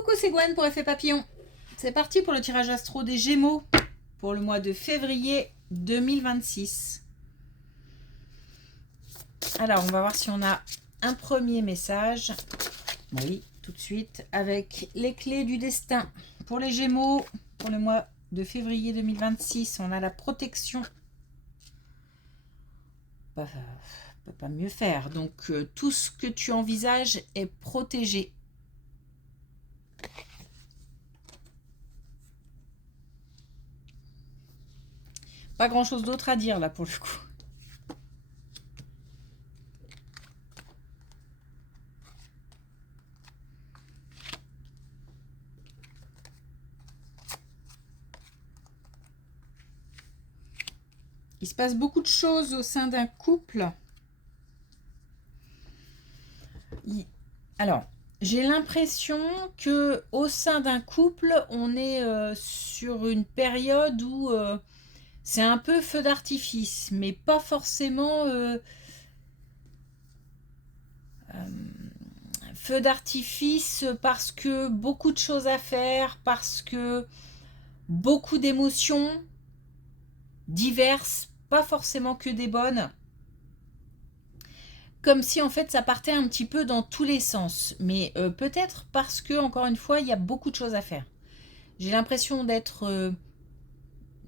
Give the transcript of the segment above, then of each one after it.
Coucou, c'est Gwen pour Effet Papillon. C'est parti pour le tirage astro des Gémeaux pour le mois de février 2026. Alors, on va voir si on a un premier message. Oui, tout de suite, avec les clés du destin. Pour les Gémeaux, pour le mois de février 2026, on a la protection. On peut pas mieux faire. Donc, tout ce que tu envisages est protégé. Pas grand chose d'autre à dire là pour le coup. Il se passe beaucoup de choses au sein d'un couple. Alors, j'ai l'impression que au sein d'un couple, on est sur une période où c'est un peu feu d'artifice, mais pas forcément feu d'artifice parce que beaucoup de choses à faire, parce que beaucoup d'émotions diverses, pas forcément que des bonnes. Comme si en fait ça partait un petit peu dans tous les sens, mais peut-être parce que encore une fois il y a beaucoup de choses à faire. J'ai l'impression d'être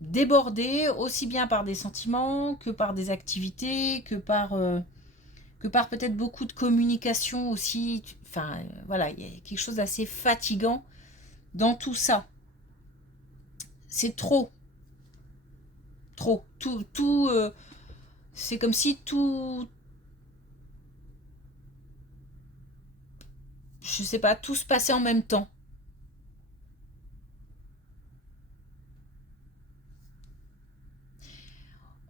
débordée aussi bien par des sentiments que par des activités, que par peut-être beaucoup de communication aussi. Enfin voilà, il y a quelque chose d'assez fatigant dans tout ça. C'est trop, tout. C'est comme si tout, je sais pas, tout se passait en même temps.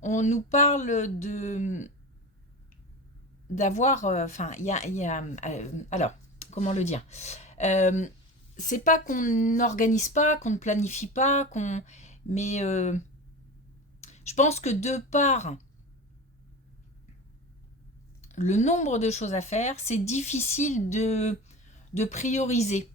On nous parle d'avoir, enfin, alors, comment le dire, c'est pas qu'on n'organise pas, qu'on ne planifie pas, mais je pense que de par le nombre de choses à faire, c'est difficile de prioriser.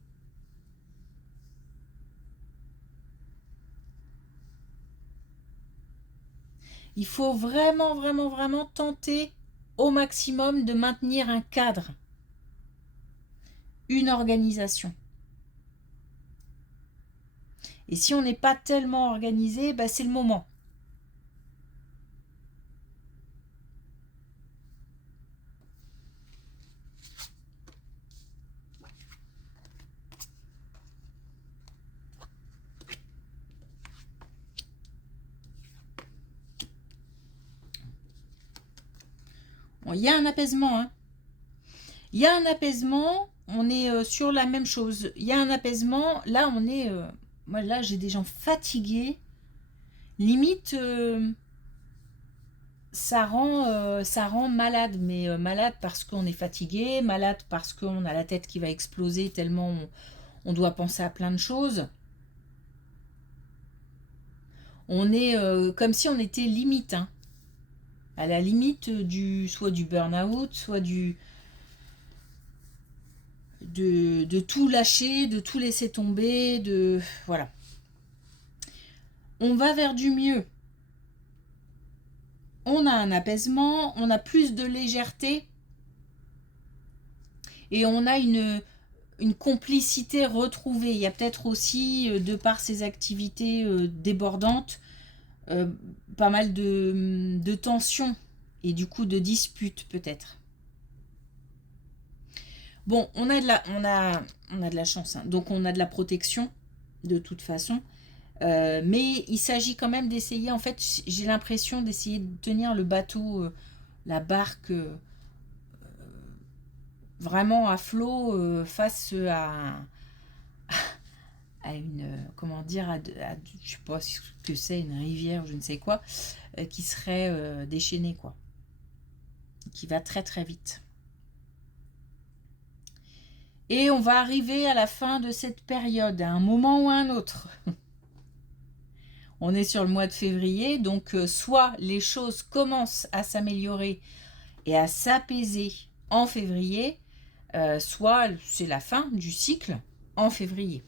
Il faut vraiment, vraiment, vraiment tenter au maximum de maintenir un cadre, une organisation. Et si on n'est pas tellement organisé, bah c'est le moment. Bon, il y a un apaisement, hein. Il y a un apaisement, on est sur la même chose. Il y a un apaisement, là on est... moi là j'ai des gens fatigués. Limite, ça rend malade. Mais malade parce qu'on est fatigué, malade parce qu'on a la tête qui va exploser tellement on doit penser à plein de choses. On est comme si on était limite, hein. À la limite soit du burn-out, soit de tout lâcher, de tout laisser tomber, voilà. On va vers du mieux. On a un apaisement, on a plus de légèreté et on a une complicité retrouvée. Il y a peut-être aussi, de par ces activités débordantes, pas mal de tensions et du coup de disputes peut-être. Bon, on a de la chance, hein. Donc on a de la protection de toute façon. Mais il s'agit quand même d'essayer, en fait, j'ai l'impression d'essayer de tenir le bateau, la barque, vraiment à flot face à une, comment dire, je sais pas ce que c'est, une rivière, je ne sais quoi, qui serait déchaînée, quoi. Qui va très très vite. Et on va arriver à la fin de cette période, à un moment ou à un autre. On est sur le mois de février, donc soit les choses commencent à s'améliorer et à s'apaiser en février, soit c'est la fin du cycle, en février.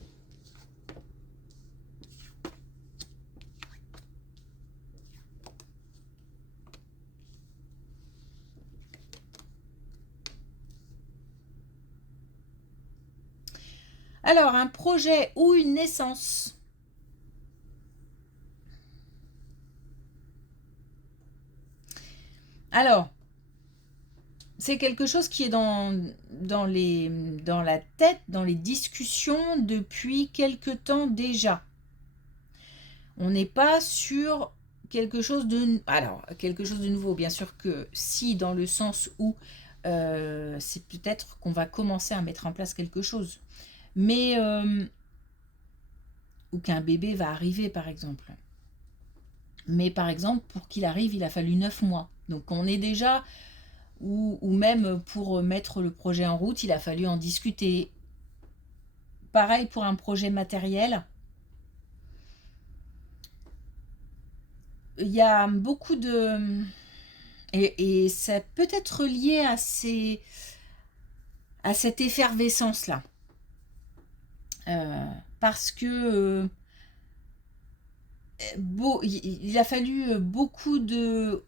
Alors, un projet ou une naissance. Alors, c'est quelque chose qui est dans la tête, dans les discussions depuis quelque temps déjà. On n'est pas sur quelque chose de... Alors, quelque chose de nouveau, bien sûr que si, dans le sens où c'est peut-être qu'on va commencer à mettre en place quelque chose. Mais... ou qu'un bébé va arriver, par exemple. Mais par exemple, pour qu'il arrive, il a fallu 9 mois. Donc on est déjà... Ou même pour mettre le projet en route, il a fallu en discuter. Pareil pour un projet matériel. Il y a beaucoup de... Et ça peut être lié à cette effervescence-là. Parce que il a fallu beaucoup de...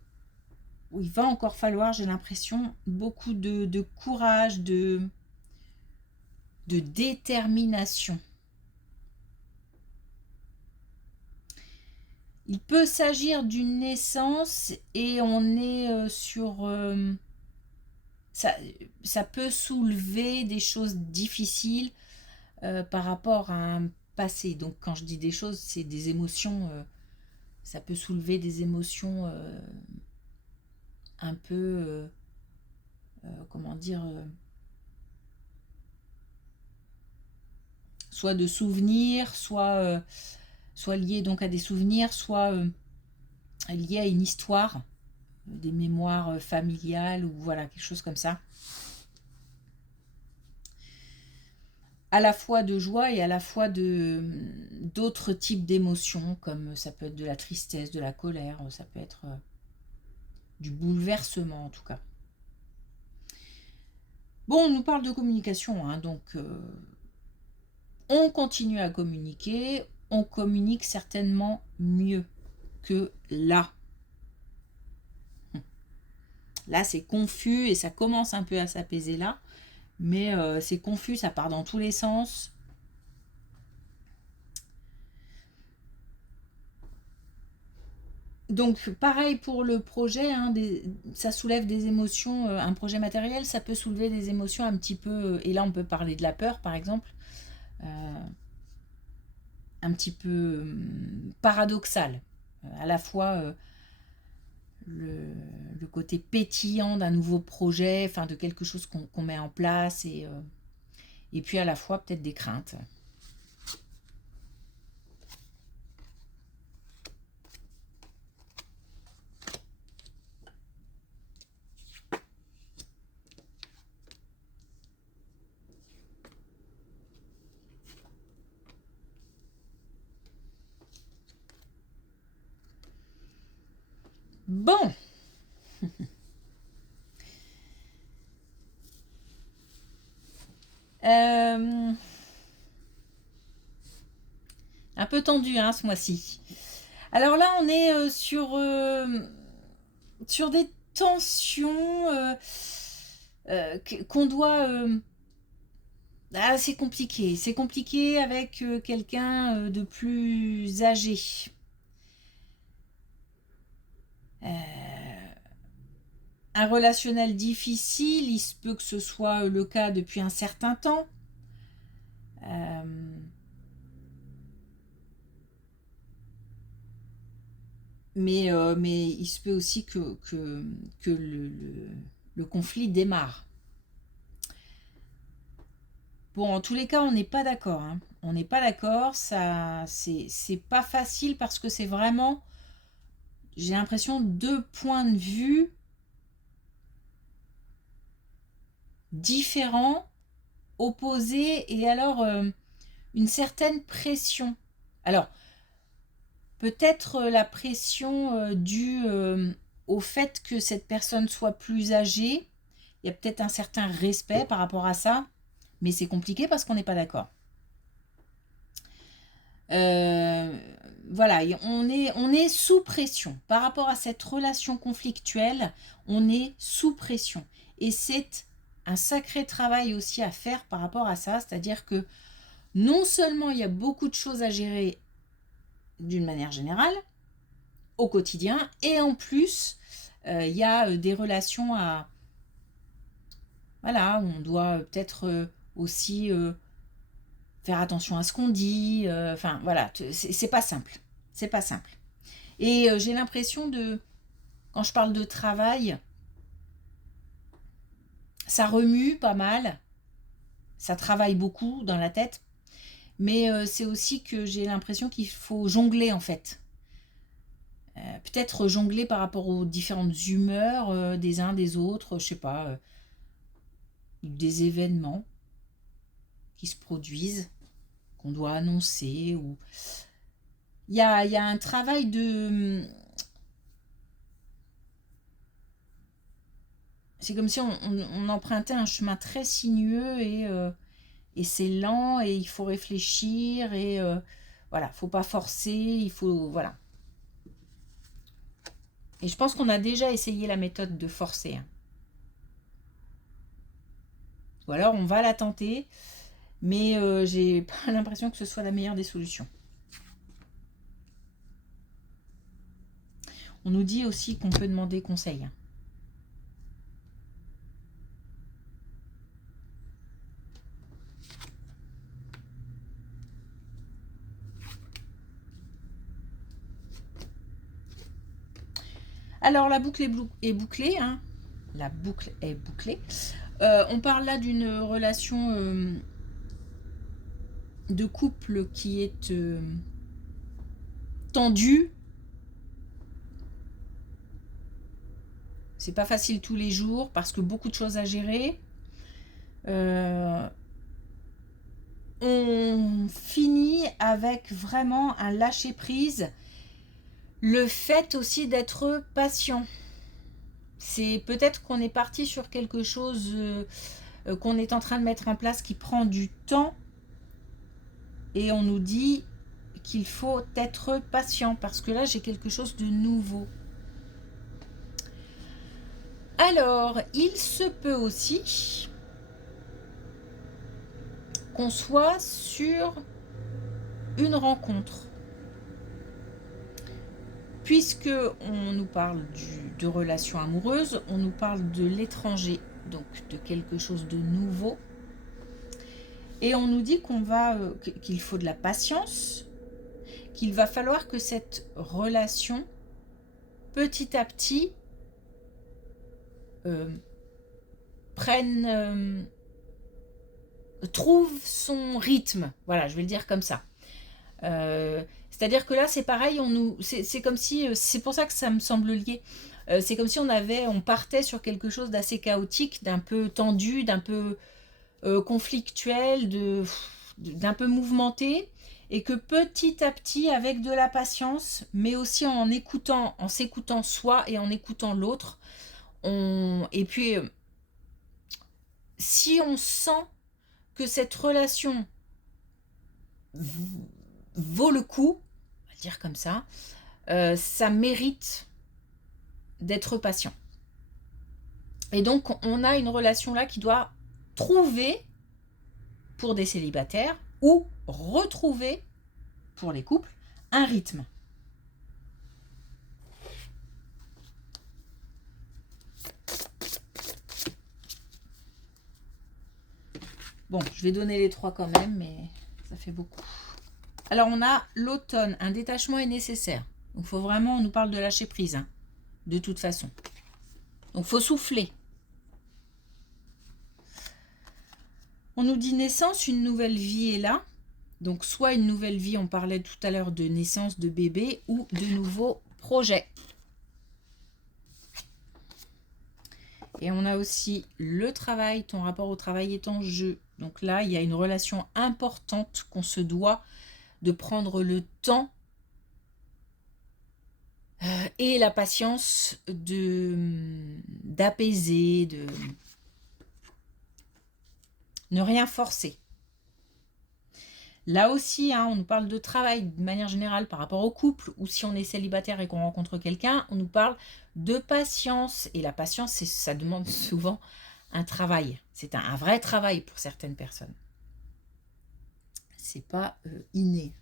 Il va encore falloir, j'ai l'impression, beaucoup de courage, de détermination. Il peut s'agir d'une naissance et on est sur... ça peut soulever des choses difficiles par rapport à un passé. Donc quand je dis des choses, c'est des émotions. Ça peut soulever des émotions un peu... comment dire soit de souvenirs, soit liées donc à des souvenirs, soit liées à une histoire, des mémoires familiales ou voilà, quelque chose comme ça. À la fois de joie et à la fois d'autres types d'émotions, comme ça peut être de la tristesse, de la colère, ça peut être du bouleversement en tout cas. Bon, on nous parle de communication, hein, donc on continue à communiquer, on communique certainement mieux que là. Là, c'est confus et ça commence un peu à s'apaiser là. Mais c'est confus, ça part dans tous les sens. Donc pareil pour le projet, hein, ça soulève des émotions. Un projet matériel, ça peut soulever des émotions un petit peu... et là, on peut parler de la peur, par exemple. Un petit peu paradoxal. À la fois le côté pétillant d'un nouveau projet, enfin de quelque chose qu'on met en place, et puis à la fois peut-être des craintes. Bon. Un peu tendu hein, ce mois-ci. Alors là, on est sur des tensions qu'on doit... Ah, c'est compliqué. C'est compliqué avec quelqu'un de plus âgé. Un relationnel difficile, il se peut que ce soit le cas depuis un certain temps. Mais il se peut aussi que le conflit démarre. Bon, en tous les cas, on n'est pas d'accord. Hein. On n'est pas d'accord. Ça, c'est pas facile parce que c'est vraiment, j'ai l'impression, deux points de vue différents, opposés, et alors une certaine pression. Alors, peut-être la pression due au fait que cette personne soit plus âgée. Il y a peut-être un certain respect par rapport à ça, mais c'est compliqué parce qu'on n'est pas d'accord. Euh, voilà, et on est sous pression. Par rapport à cette relation conflictuelle, on est sous pression. Et c'est un sacré travail aussi à faire par rapport à ça. C'est-à-dire que non seulement il y a beaucoup de choses à gérer d'une manière générale, au quotidien, et en plus, il y a des relations à... Voilà, on doit peut-être aussi faire attention à ce qu'on dit. Enfin, voilà, c'est pas simple. C'est pas simple. Et j'ai l'impression de... Quand je parle de travail, ça remue pas mal. Ça travaille beaucoup dans la tête. Mais c'est aussi que j'ai l'impression qu'il faut jongler, en fait. Peut-être jongler par rapport aux différentes humeurs des uns des autres, je sais pas, des événements qui se produisent, qu'on doit annoncer. Ou... il y a un travail de... C'est comme si on empruntait un chemin très sinueux et c'est lent et il faut réfléchir et voilà, faut pas forcer, il faut... Voilà. Et je pense qu'on a déjà essayé la méthode de forcer, hein. Ou alors on va la tenter, mais j'ai pas l'impression que ce soit la meilleure des solutions. On nous dit aussi qu'on peut demander conseil. Alors la boucle est bouclée, hein. La boucle est bouclée. On parle là d'une relation de couple qui est tendue. C'est pas facile tous les jours parce que beaucoup de choses à gérer. On finit avec vraiment un lâcher prise. Le fait aussi d'être patient. C'est peut-être qu'on est parti sur quelque chose qu'on est en train de mettre en place qui prend du temps et on nous dit qu'il faut être patient parce que là j'ai quelque chose de nouveau. Alors, il se peut aussi qu'on soit sur une rencontre. Puisque on nous parle de relations amoureuses, on nous parle de l'étranger, donc de quelque chose de nouveau. Et on nous dit qu'il faut de la patience, qu'il va falloir que cette relation, petit à petit, trouve son rythme. Voilà, je vais le dire comme ça. C'est-à-dire que là, c'est pareil, c'est comme si, c'est pour ça que ça me semble lié. C'est comme si on partait sur quelque chose d'assez chaotique, d'un peu tendu, d'un peu conflictuel, d'un peu mouvementé, et que petit à petit, avec de la patience, mais aussi en s'écoutant soi et en écoutant l'autre, et puis si on sent que cette relation vaut le coup, on va dire comme ça mérite d'être patient. Et donc, on a une relation là qui doit trouver, pour des célibataires, ou retrouver, pour les couples, un rythme. Bon, je vais donner les 3 quand même, mais ça fait beaucoup. Alors, on a l'automne. Un détachement est nécessaire. Donc, faut vraiment, on nous parle de lâcher prise, hein, de toute façon. Donc, faut souffler. On nous dit naissance, une nouvelle vie est là. Donc, soit une nouvelle vie, on parlait tout à l'heure de naissance de bébé, ou de nouveaux projets. Et on a aussi le travail, ton rapport au travail est en jeu. Donc là, il y a une relation importante qu'on se doit de prendre le temps et la patience d'apaiser, de ne rien forcer. Là aussi, hein, on nous parle de travail de manière générale par rapport au couple, ou si on est célibataire et qu'on rencontre quelqu'un, on nous parle de patience. Et la patience, ça demande souvent un travail. C'est un vrai travail pour certaines personnes. C'est pas inné.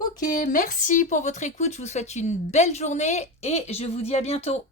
Ok, merci pour votre écoute. Je vous souhaite une belle journée et je vous dis à bientôt.